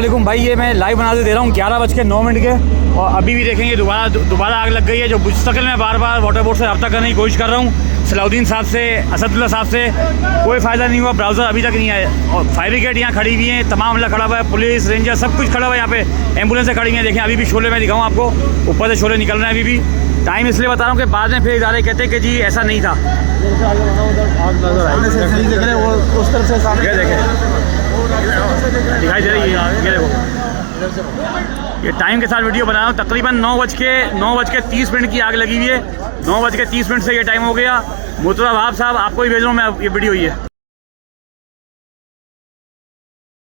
वालेकुम भाई, ये मैं लाइव बना दे रहा हूँ 11:09 के। और अभी भी देखेंगे दोबारा आग लग गई है। जो मुस्तकिल मैं बार बार वाटर बोर्ड से रब्ता करने की कोशिश कर रहा हूँ, सलाउद्दीन साहब से, असदुल्ला साहब से, कोई फ़ायदा नहीं हुआ। ब्राउज़र अभी तक नहीं आया। और फायर ब्रिगेड यहाँ खड़ी हुई है, तमाम अमला खड़ा हुआ है, पुलिस रेंजर सब कुछ खड़ा हुआ है यहाँ पे। एम्बुलेंसें खड़ी हैं, देखें अभी भी शोले में दिखाऊँ आपको, ऊपर से शोले निकल रहे हैं अभी भी। टाइम इसलिए बता रहा हूँ कि बाद में फिर इदारे कहते हैं कि जी ऐसा नहीं था। ये देखें दिखाई दे रही है, ये देखो, ये टाइम के साथ वीडियो बना रहा हूँ। तकरीबन 9:30 की आग लगी हुई है। 9:30 से ये टाइम हो गया। मुर्तज़ा वहाब साहब आपको ही भेज रहा हूँ मैं, ये वीडियो ही है।